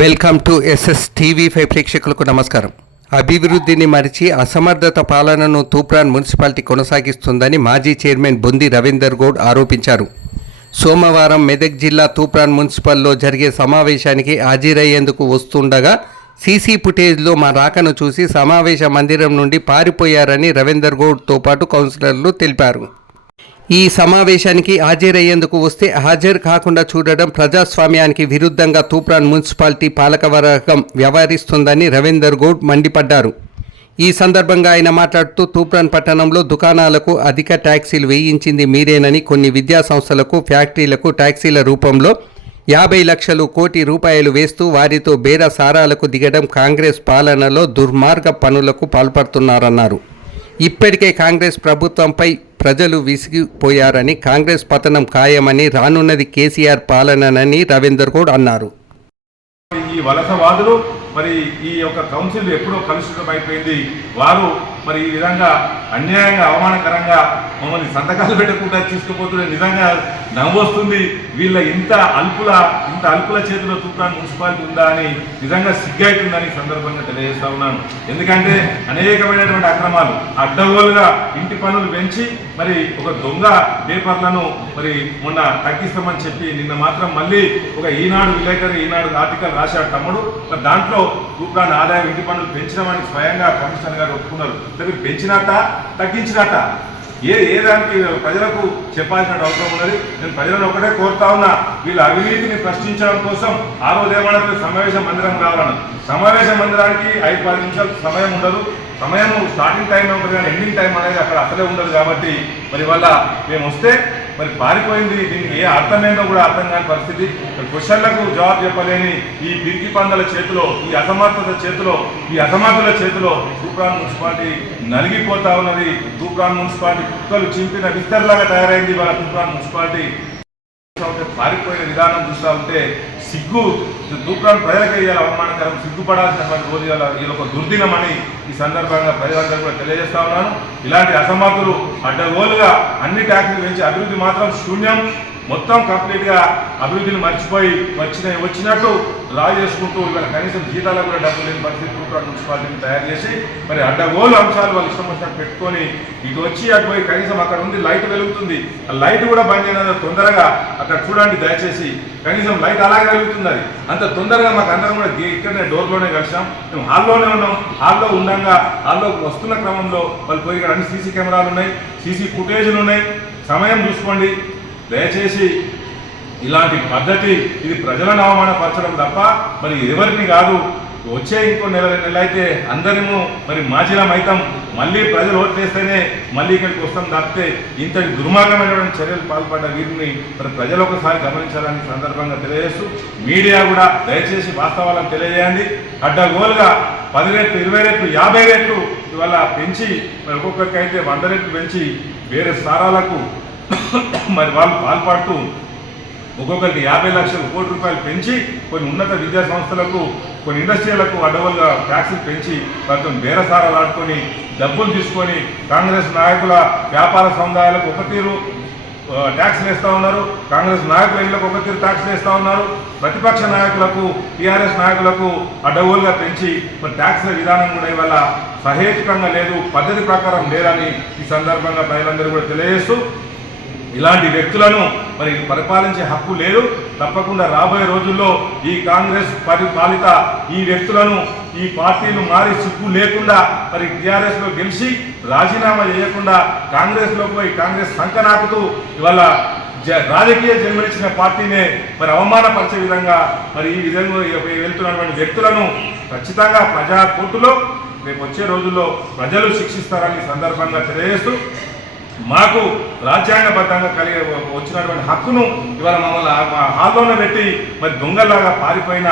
Welcome to SS TV5 ప్రేక్షకులకు నమస్కారం. అభివృద్ధిని మరిచి అసమర్థత పాలనను తూప్రాన్ మున్సిపాలిటీ కొనసాగిస్తుందని మాజీ చైర్మన్ బొంది రవీందర్ గౌడ్ ఆరోపించారు. సోమవారం మెదక్ జిల్లా తూప్రాన్ మున్సిపల్లో జరిగే సమావేశానికి హాజరయ్యేందుకు వస్తుండగా సీసీ ఫుటేజ్లో మా రాకను చూసి సమావేశ మందిరం నుండి పారిపోయారని రవీందర్ గౌడ్తో పాటు కౌన్సిలర్లు తెలిపారు. ఈ సమావేశానికి హాజరయ్యేందుకు వస్తే హాజరు కాకుండా చూడడం ప్రజాస్వామ్యానికి విరుద్ధంగా తూప్రాన్ మున్సిపాలిటీ పాలకవర్గం వ్యవహరిస్తుందని రవీందర్ గౌడ్ మండిపడ్డారు. ఈ సందర్భంగా ఆయన మాట్లాడుతూ తూప్రాన్ పట్టణంలో దుకాణాలకు అధిక ట్యాక్సీలు వేయించింది మీరేనని, కొన్ని విద్యాసంస్థలకు ఫ్యాక్టరీలకు ట్యాక్సీల రూపంలో 50 లక్షలు కోటి రూపాయలు వేస్తూ వారితో బేరసారాలకు దిగడం కాంగ్రెస్ పాలనలో దుర్మార్గ పనులకు పాల్పడుతున్నారన్నారు. ఇప్పటికే కాంగ్రెస్ ప్రభుత్వంపై ప్రజలు విసిగిపోయారని, కాంగ్రెస్ పతనం ఖాయమని, రానున్నది కేసీఆర్ పాలనని రవీందర్ గౌడ్ అన్నారు. ఈ వలసవాదులు మరి ఈ యొక్క కౌన్సిల్ ఎప్పుడో కలుషితం అయిపోయింది. వారు మరి ఈ విధంగా అన్యాయంగా అవమానకరంగా మమ్మల్ని సంతకాలు పెట్టకుండా తీసుకుపోతుంటే నిజంగా నవ్వొస్తుంది. వీళ్ళ ఇంత అల్పుల చేతిలో తూప్రాన్ మున్సిపాలిటీ ఉందా అని నిజంగా సిగ్గైతుందని సందర్భంగా తెలియజేస్తా ఉన్నాను. ఎందుకంటే అనేకమైనటువంటి అక్రమాలు అడ్డగోలుగా ఇంటి పనులు పెంచి మరి ఒక దొంగ పేపర్లను మరి మొన్న తగ్గిస్తామని చెప్పి నిన్న మాత్రం మళ్ళీ ఒక ఈనాడు విలేకరి ఈనాడు ఆర్టికల్ రాశాడు తమ్ముడు. మరి దాంట్లో తూప్రాన్ ఆదాయం ఇంటి పనులు పెంచడమని స్వయంగా కమిషనర్ గారు ఒప్పుకున్నారు. మీరు పెంచినట్ట తగ్గించినట్ట ఏ దానికి ప్రజలకు చెప్పాల్సిన అవసరం ఉన్నది. నేను ప్రజలను ఒకటే కోరుతా ఉన్నా, వీళ్ళ అవినీతిని ప్రశ్నించడం కోసం ఆ రోజు ఏమన్నా సమావేశ మందిరం కావాలన్నా, సమావేశ మందిరానికి 5-10 నిమిషాలు సమయం ఉండదు. సమయం స్టార్టింగ్ టైం ఉంటుంది కానీ ఎండింగ్ టైం అనేది అక్కడ అసలే ఉండదు. కాబట్టి మరి వల్ల మేము వస్తే మరి పారిపోయింది, దీనికి ఏ అర్థమైందో కూడా అర్థం కాని పరిస్థితి. క్వశ్చన్లకు జవాబు చెప్పలేని ఈ పిరికి పందల చేతిలో, ఈ అసమర్థుల చేతిలో తూప్రాన్ మున్సిపాలిటీ నలిగిపోతా ఉన్నది. తూప్రాన్ మున్సిపాలిటీ కుక్కలు చింపిన విస్తరలాగా తయారైంది. వాళ్ళ తూప్రాన్ మున్సిపాలిటీ పారిపోయిన విధానం చూస్తూ ఉంటే సిగ్గు. తూప్రాన్ ప్రజలకే ఇవాళ అవమానకరం, సిగ్గుపడాల్సినటువంటి రోజు ఇది ఒక దుర్దినమని ఈ సందర్భంగా ప్రజలందరూ కూడా తెలియజేస్తా ఉన్నాను. ఇలాంటి అసమర్థులు అడ్డగోలుగా అన్ని ట్యాక్సులు పెంచి అభివృద్ధి మాత్రం శూన్యం, మొత్తం కంప్లీట్గా అభివృద్ధిని మర్చిపోయి వచ్చినట్టు డ్రా చేసుకుంటూ ఇవాళ కనీసం జీతాలకు కూడా డబ్బులు లేని పరిస్థితి తూప్రాన్ మున్సిపాలిటీని తయారు చేసి మరి అడ్డగోలు అంశాలు వాళ్ళు ఇష్టం వచ్చినట్టు పెట్టుకొని ఇటు వచ్చి అటు పోయి కనీసం అక్కడ ఉంది లైట్ వెలుగుతుంది, ఆ లైట్ కూడా బంద్ అయిన తొందరగా అక్కడ చూడండి దయచేసి. కనీసం లైట్ అలాగే వెలుగుతుంది. అది అంత తొందరగా మాకు అందరం కూడా ఇక్కడనే డోర్లోనే కలిసాం. మేము హాల్లోనే ఉన్నాం. హాల్లోకి వస్తున్న క్రమంలో వాళ్ళు పోయి ఇక్కడ అన్ని సీసీ కెమెరాలు ఉన్నాయి, సీసీ ఫుటేజ్లు ఉన్నాయి. సమయం చూసుకోండి దయచేసి. ఇలాంటి పద్ధతి ఇది ప్రజలను అవమానపరచడం తప్ప మరి ఎవరిని కాదు. వచ్చే ఇంకో నెల అయితే అందరేమో మరి మాజీలం అవుతాం, మళ్ళీ ప్రజలు ఓట్లేస్తేనే మళ్ళీ ఇక్కడికి వస్తాం తప్పితే ఇంతటి దుర్మార్గమైనటువంటి చర్యలు పాల్పడ్డ వీరిని మరి ప్రజలు ఒకసారి గమనించాలని సందర్భంగా తెలియజేస్తూ, మీడియా కూడా దయచేసి వాస్తవాలను తెలియజేయండి. అడ్డగోలుగా 10 రెట్లు 20 రెట్లు 50 రెట్లు ఇవాళ పెంచి మరి ఒక్కొక్కరికి అయితే 100 రెట్లు పెంచి వేరే స్థానాలకు మరి వాళ్ళు పాల్పడుతూ ఒక్కొక్కరికి 50 లక్షల కోటి రూపాయలు పెంచి కొన్ని ఉన్నత విద్యా సంస్థలకు, కొన్ని ఇండస్ట్రీలకు అడ్డగోలుగా ట్యాక్సులు పెంచి వాటితో బేరసారాలు ఆడుకొని డబ్బులు తీసుకొని కాంగ్రెస్ నాయకుల వ్యాపార సముదాయాలకు ఒక తీరు ట్యాక్సులు వేస్తూ ఉన్నారు, కాంగ్రెస్ నాయకుల ఇళ్లకు ఒక తీరు ట్యాక్సులు వేస్తూ ఉన్నారు, ప్రతిపక్ష నాయకులకు టీఆర్ఎస్ నాయకులకు అడ్డగోలుగా పెంచి మరి ట్యాక్సుల విధానం కూడా ఇవాళ సహేతుకంగా లేదు, పద్ధతి ప్రకారం లేదని ఈ సందర్భంగా ప్రజలందరూ కూడా తెలియజేస్తూ, ఇలాంటి వ్యక్తులను మరి పరిపాలించే హక్కు లేదు. తప్పకుండా రాబోయే రోజుల్లో ఈ కాంగ్రెస్ పరిపాలిత ఈ వ్యక్తులను ఈ పార్టీలు మారి సిగ్గు లేకుండా మరి టీఆర్ఎస్లో గెలిచి రాజీనామా చేయకుండా కాంగ్రెస్లో పోయి కాంగ్రెస్ సంకనాకుతూ ఇవాళ రాజకీయ జన్మనిచ్చిన పార్టీనే మరి అవమానపరిచే విధంగా మరి ఈ విధంగా వెళ్తున్నటువంటి వ్యక్తులను ఖచ్చితంగా ప్రజా కోర్టులో రేపు వచ్చే రోజుల్లో ప్రజలు శిక్షిస్తారని సందర్భంగా తెలియజేస్తూ, మాకు రాజ్యాంగబద్ధంగా కలిగి వచ్చినటువంటి హక్కును ఇవాళ మమ్మల్ని హాల్లోనే పెట్టి మరి దొంగలాగా పారిపోయిన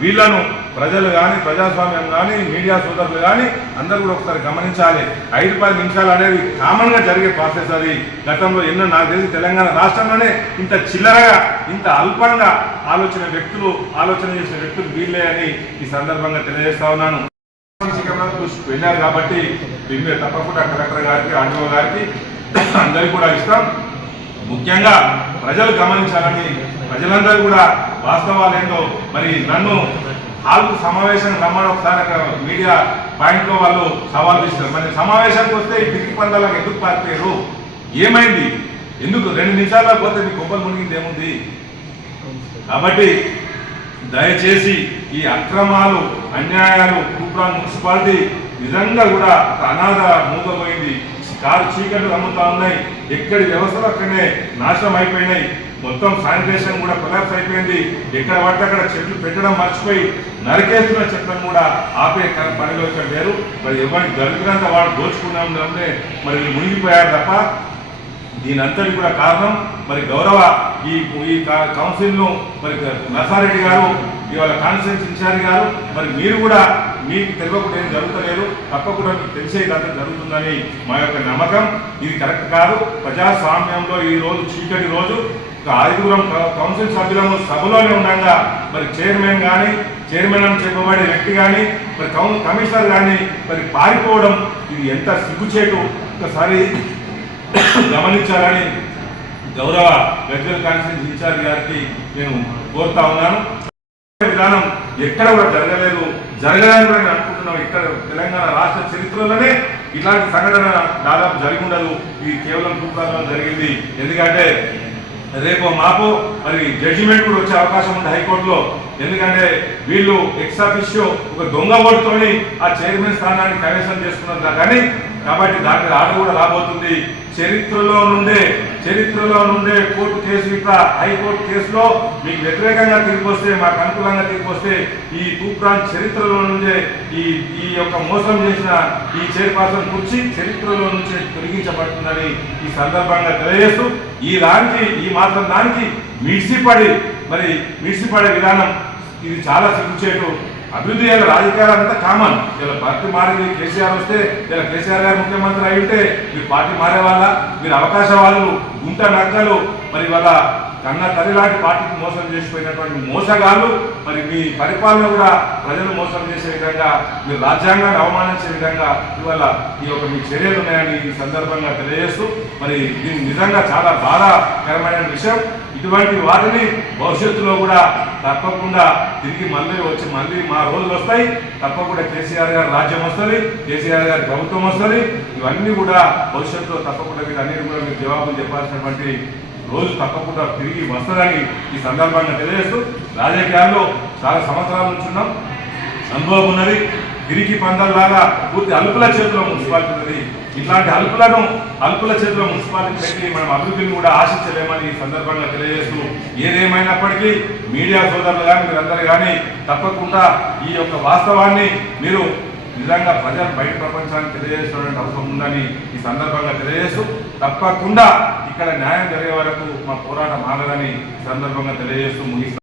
వీళ్లను ప్రజలు కానీ, ప్రజాస్వామ్యం కానీ, మీడియా సోదరులు కానీ అందరూ కూడా ఒకసారి గమనించాలి. 5-10 నిమిషాలు అనేది కామన్గా జరిగే ప్రాసెస్. అది గతంలో ఎన్నో నాకు తెలిసి తెలంగాణ రాష్ట్రంలోనే ఇంత చిల్లరగా, ఇంత అల్పంగా ఆలోచన చేసిన వ్యక్తులు వీళ్ళే అని ఈ సందర్భంగా తెలియజేస్తా ఉన్నాను. వెళ్ళారు కాబట్టి దీన్ని తప్పకుండా కలెక్టర్ గారికి, ఆర్డీఓ గారికి అందరికీ కూడా ఇస్తాం. ముఖ్యంగా ప్రజలు గమనించాలని, ప్రజలందరూ కూడా వాస్తవాలు ఏంటో మరి నన్ను హాల్కు సమావేశం రమ్మని ఒకసారి అక్కడ మీడియా పాయింట్లో వాళ్ళు సవాల్ ఇస్తారు. మరి సమావేశానికి వస్తే ఈ పిరికి పందాలకు ఎందుకు పారిపోయారు, ఏమైంది, ఎందుకు 2 నిమిషాల్లో పోతే మీ కొబ్బలు మునిగింది ఏముంది? కాబట్టి దయచేసి ఈ అక్రమాలు అన్యాయాలు తూప్రాన్ మున్సిపాలిటీ నిజంగా కూడా ఒక అనాథ మూగపోయింది. కారు చీకట్లు అమ్ముతా ఉన్నాయి, ఎక్కడి వ్యవస్థలు అక్కడనే నాశనం అయిపోయినాయి. మొత్తం శానిటేషన్ కూడా కొలాప్స్ అయిపోయింది. ఎక్కడ పడితే అక్కడ చెట్లు పెట్టడం మర్చిపోయి నరికేస్తున్న చెట్లను కూడా ఆపే పనిలో ఇక్కడ లేరు. మరి ఎవరికి దొరికినంత వాడు దోచుకున్నామంటే మరి వీళ్ళు మునిగిపోయారు తప్ప దీని అంతటి కూడా కారణం మరి గౌరవ ఈ కౌన్సిల్ను మరి నర్సారెడ్డి గారు, ఇవాళ కాన్స్టిట్యూన్స్ ఇన్ఛార్జ్ గారు, మరి మీరు కూడా మీకు తెలియకుండా ఏం జరుగుతలేదు, తప్పకుండా మీకు తెలిసే ఇదంతా జరుగుతుందని మా యొక్క నమ్మకం. ఇది కరెక్ట్ కాదు. ప్రజాస్వామ్యంలో ఈ రోజు చీకటి రోజు ఒక 5 కౌన్సిల్ సభ్యులను సభలోనే ఉండగా మరి చైర్మన్ కానీ చైర్మన్ అని చెప్పబడే వ్యక్తి కానీ మరి కమిషనర్ కానీ మరి పారిపోవడం ఇది ఎంత సిగ్గుచేటు ఒకసారి గమనించాలని గౌరవ గజ్వేల్ కాన్స్టిట్యూన్స్ ఇన్ఛార్జ్ గారికి నేను కోరుతా ఉన్నాను. విధానం ఎక్కడ కూడా జరగలేదు, జరగదని కూడా నేను అనుకుంటున్నాం. ఇక్కడ తెలంగాణ రాష్ట్ర చరిత్రలోనే ఇలాంటి సంఘటన దాదాపు జరిగి ఉండదు. ఇది కేవలం తూప్రాన్లో జరిగింది. ఎందుకంటే రేపు మాపు మరి జడ్జిమెంట్ కూడా వచ్చే అవకాశం ఉంది హైకోర్టులో. ఎందుకంటే వీళ్ళు ఎక్స్ ఆఫీషియో ఒక దొంగ ఓటుతోని ఆ చైర్మన్ స్థానాన్ని కైవసం చేసుకున్నారు కానీ కాబట్టి దాని ఆర్డర్ కూడా రాబోతుంది. చరిత్రలో నుండే కోర్టు కేసు ఇట్లా హైకోర్టు కేసులో మీకు వ్యతిరేకంగా తీర్పు వస్తే, మాకు అనుకూలంగా తీర్పు వస్తే ఈ తూప్రాన్ చరిత్రలో నుండే ఈ యొక్క మోసం చేసిన ఈ చైర్పర్సన్ కుర్చీ చరిత్రలో నుంచి తొలగించబడుతుందని ఈ సందర్భంగా తెలియజేస్తూ ఈ మాత్రం దానికి మిడిసిపడే విధానం ఇది చాలా సిగ్గుచేటు. అభివృద్ధి రాజకీయాలు అంతా కామన్. ఇలా పార్టీ మారింది, కేసీఆర్ వస్తే ఇలా కేసీఆర్ గారు ముఖ్యమంత్రి అయి ఉంటే మీరు పార్టీ మారే వాళ్ళ, మీరు అవకాశవాళ్ళు, గుంట నక్కలు, మరి వాళ్ళ కన్న తల్లి లాంటి పార్టీకి మోసం చేసిపోయినటువంటి మోసగాళ్ళు మరి మీ పరిపాలన కూడా ప్రజలు మోసం చేసే విధంగా, మీరు రాజ్యాంగాన్ని అవమానించే విధంగా ఇవాళ ఈ యొక్క మీ చర్యలు ఉన్నాయని ఈ సందర్భంగా తెలియజేస్తూ మరి దీన్ని నిజంగా చాలా బాధాకరమైన విషయం. ఇటువంటి వాటిని భవిష్యత్తులో కూడా తప్పకుండా తిరిగి మళ్ళీ మా రోజులు వస్తాయి. తప్పకుండా కేసీఆర్ గారి రాజ్యం వస్తుంది, కేసీఆర్ గారి ప్రభుత్వం వస్తుంది. ఇవన్నీ కూడా భవిష్యత్తులో తప్పకుండా వీటన్నిటి కూడా మీరు జవాబులు చెప్పాల్సినటువంటి రోజు తప్పకుండా తిరిగి వస్తుందని ఈ సందర్భంగా తెలియజేస్తూ రాజకీయాల్లో చాలా సంవత్సరాల నుంచి ఉన్నాం, అనుభవం ఉన్నది. తిరిగి పందాల్లాగా పూర్తి అలుపుల చేతిలో మున్సిపాలిటీ ఉన్నది. ఇట్లాంటి అలుపుల చేతిలో మున్సిపాలిటీ పెట్టి మనం అభివృద్ధిని కూడా ఆశించలేమని ఈ సందర్భంగా తెలియజేస్తూ ఏదేమైనప్పటికీ మీడియా సోదరులు కానీ మీరందరూ కానీ తప్పకుండా ఈ యొక్క వాస్తవాన్ని మీరు నిజంగా ప్రజలు బయట ప్రపంచానికి తెలియజేస్తున్న అవసరం ఉందని ఈ సందర్భంగా తెలియజేస్తూ తప్పకుండా ఇక్కడ న్యాయం జరిగే వరకు మా పోరాటం ఆగదని ఈ సందర్భంగా తెలియజేస్తూ ముగిస్తాం.